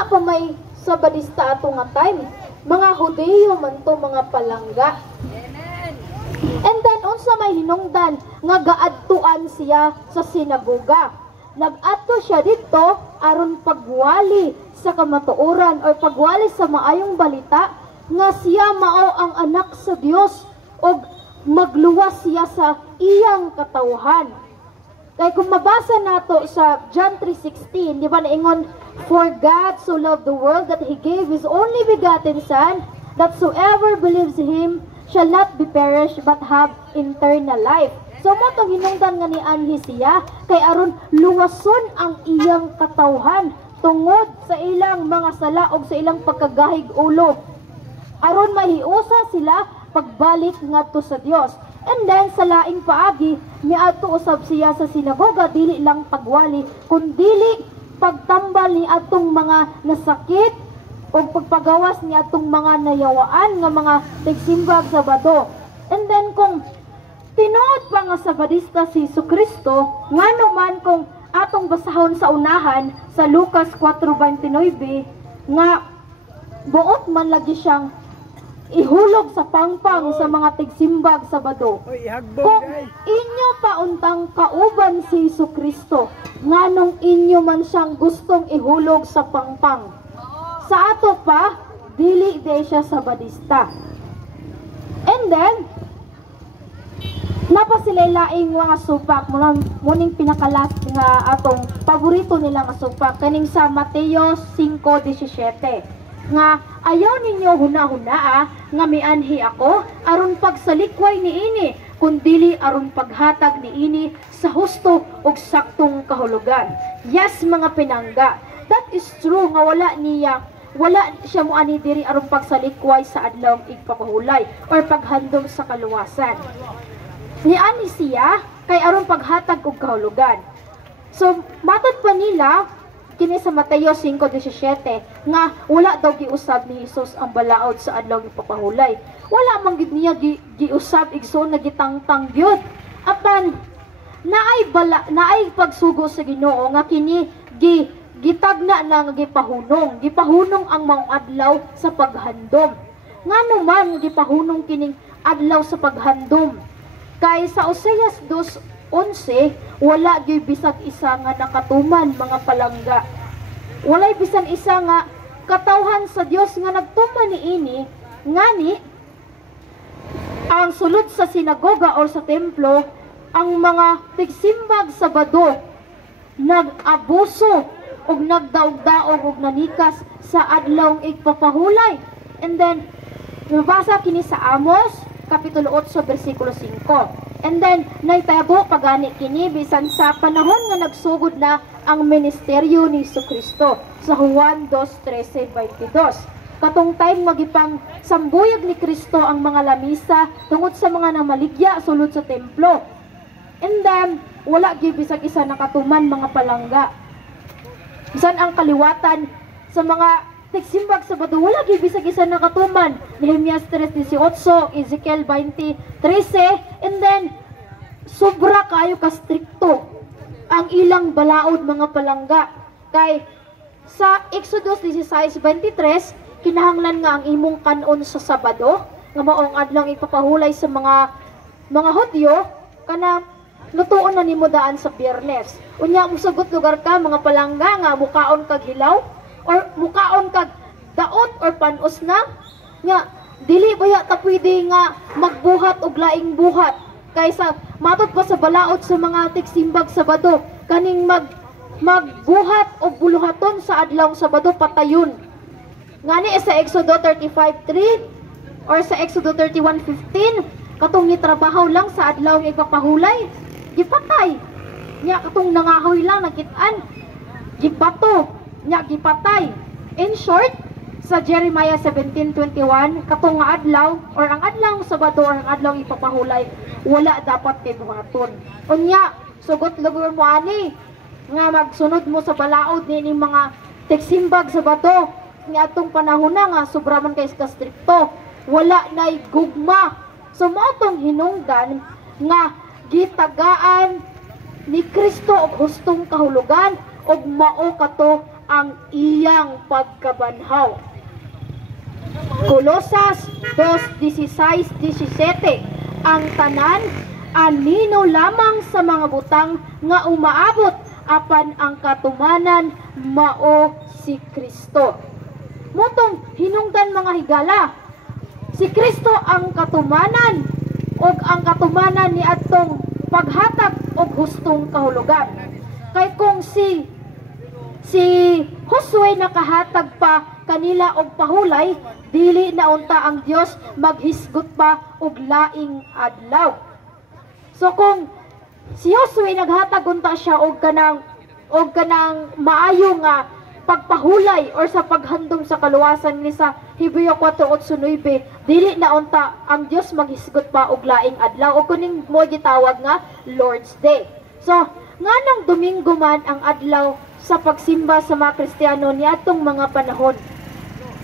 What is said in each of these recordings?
wala pa may Sabadista ato nga time. Mga Hudiyo man to, mga palangga. And then unsa may hinungdan nga gaadtuan siya sa sinagoga. Nag-adto siya dito aron pagwali sa kamatuoran o pagwali sa maayong balita nga siya mao ang anak sa Dios o magluwas siya sa iyang katawhan. Kaya kung mabasa nato sa John 3:16, di ba naingon, "For God so loved the world that He gave His only begotten Son, that whoever believes Him shall not be perished but have eternal life." So mo itong hinungdan nga ni Anhi siya, kay aron luwason ang iyang katawhan tungod sa ilang mga sala o sa ilang pagkagahig ulo. Aron mahiusa sila pagbalik ngadto sa Dios. And then sa laing paagi, miadto usab siya sa sinagoga, dili lang pagwali, kundi pagtambal ni atong mga nasakit o pagpagawas ni atong mga nayawaan nga mga tigsimbag Sabado. And then kung tinuod pa nga Sabadista si Jesucristo, ngano man kung atong basahon sa unahan sa Lucas 4:29 nga buot man lagi siyang ihulog sa pangpang sa mga tigsimbag Sabado. Kung inyo pauntang kauban si Jesucristo, nganong inyo man siyang gustong ihulog sa pangpang. Sa ato pa, dili day siya Sabadista. And then, napasilaylaing mga supak, muning pinakalas nga atong paborito nila nga supak, kaning sa Mateo 5:17. Nga ayaw ninyo huna-huna nga mianhi ako aron pagsalikway niini kundili aron paghatag niini sa husto ug saktong kahulugan. Yes mga pinangga, that is true nga wala siya moani diri aron pagsalikway sa adlawng igpapahulay or paghandom sa kaluwasan. Niani siya kay aron paghatag og kahulugan. So matod pa nila kini sa Mateo 5:17 nga wala daw giusab ni Hesus ang balaod sa adlaw ng papahulay. Wala man gid niya giusab igsoon na gitangtang gyud. Apan naay pagsugo sa Ginoo nga kini gitagna na nga gipahunong ang maong adlaw sa paghandom. Ngano man gipahunong kining adlaw sa paghandom? Kay sa Oseas 2:11 wala gyud bisag isa nga nakatuman mga palangga. Walay bisan isa nga katawhan sa Dios nga nagtuman niini ngani ang sulod sa sinagoga o sa templo ang mga tigsimbag Sabado nag-abuso ug nagdaog-daog ug nanikas sa adlawng igpapahulay. And then mabasa kini sa Amos kapitulo 8 bersikulo 5. And then, naitabo pagani kini bisan sa panahon nga nagsugod na ang ministeryo ni Jesucristo sa Juan 2:13-22. Katong time magipang sambuyag ni Kristo ang mga lamisa tungod sa mga namaligya sulod sa templo. And then, wala gyud bisag isa nakatuman mga palangga. Bisan ang kaliwatan sa mga tigsimbag Sabado, wala gyud bisag isa nakatuman. Nehemias 3:18, Ezekiel 20:13, and then sobra kayo ka strikto ang ilang balaod mga palangga. Kay sa Exodus 16:23, kinahanglan nga ang imong kanon sa Sabado nga maong adlaw ipapahulay sa mga Hudyo kana lutuon na nimo daan sa Biyernes. Unya musugot lugar ka mga palangga nga mukaon kag hilaw or mukaon kag daot or panos na nga dili baya ta pwede nga magbuhat og laing buhat kaysa matod pa sa balaod sa mga tigsimbag Sabado kaning magbuhat og buluhaton sa adlawng Sabado patayon ngani sa Exodo 35:3 or sa Exodo 31:15 katong nitrabaho lang sa adlawng ipapahulay gipatay nya katong nangahoy lang nakit-an gibato nya gipatay. In short, sa Jeremiah 17:21, katong nga adlaw or ang adlaw Sabado or ang adlaw ipapahulay, wala dapat kay buhaton. Unya, sugot lugar mo ani nga magsunod mo sa balaod ni mga tigsimbag Sabado ni atong panahon na nga sobra man kay strikto, wala nay gugma. So mo atong hinungdan nga gitagaan ni Kristo og hustong kahulugan og mao kato ang iyang pagkabanhaw. Colosas 2:16-17. Ang tanan anino lamang sa mga butang nga umaabot apan ang katumanan mao si Kristo. Motong hinungdan mga higala, si Kristo ang katumanan og ang katumanan ni adtong paghatag og hustong kahulugan. Kay kung si Josue nakahatag pa kanila og pahulay, dili na unta ang Dios maghisgot pa og laing adlaw. So kung si Josue naghatag unta siya og kanang maayo nga pagpahulay or sa paghandom sa kaluwasan ni sa Hebreo 4:8-9, dili na unta ang Dios maghisgot pa og laing adlaw o kuning mo gitawag nga Lord's Day. So nganong Domingo man ang adlaw sa pagsimba sa mga Kristiyano niadtong mga panahon.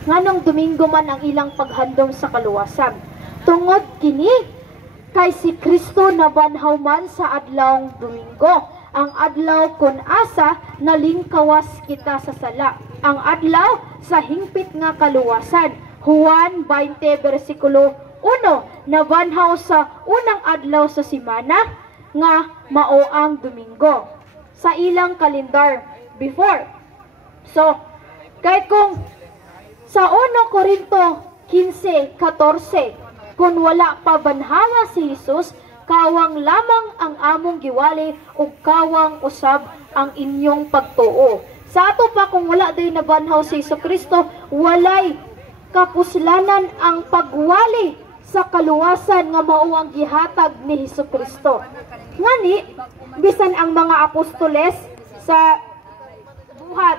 Nganong Domingo man ang ilang paghandom sa kaluwasan. Tungod kini kay si Kristo nabanhaw man sa adlawng Domingo. Ang adlaw kun asa nalingkawas kita sa sala. Ang adlaw sa hingpit nga kaluwasan. Juan 20:1, nabanhaw sa unang adlaw sa semana nga mao ang Domingo sa ilang kalendar before. So, kay kung sa 1 Korinto 15:14, kung wala pa banhawa si Jesus, kawang lamang ang among giwali ug kawang usab ang inyong pagtuo. Sa ato pa kung wala day nabanhaw si Kristo, walay kapuslanan ang pagwali sa kaluwasan nga mao ang gihatag ni Kristo. Ngani bisan ang mga apostoles sa buhat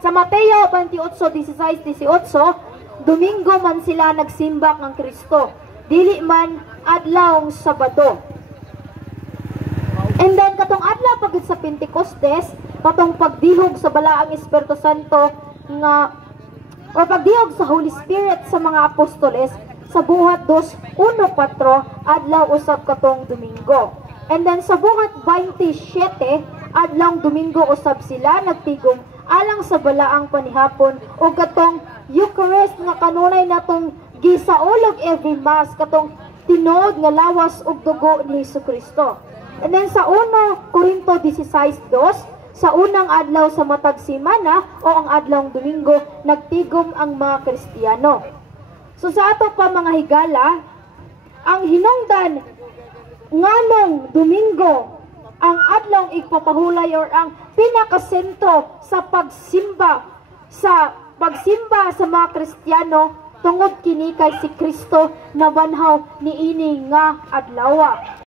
sa Mateo 28:16-18, Domingo man sila nagsimba ng Kristo, dili man adlawng Sabado. And then katong adlaw pagid sa Pentecostes, katong pagdihog sa balaang Espiritu Santo nga o pagdihog sa Holy Spirit sa mga apostoles sa buhat 2:1-4 adlaw usab katong Domingo. And then sa buhat 27 adlawng Domingo usab sila nagtigom alang sa balaang panihapon o katong Eucharist nga kanunay natong gisaulog every mass, katong tinuod nga lawas ug dugo ni Kristo. And then sa 1 Korinto 16:2, sa unang adlaw sa matag semana o ang adlawng Domingo, nagtigom ang mga Kristiyano. So sa ato pa mga higala, ang hinungdan nganong Domingo ang adlawng igpapahulay or ang pinakasentro sa pagsimba sa mga Kristiyano tungod kini kay si Kristo nabanhaw niini nga adlaw.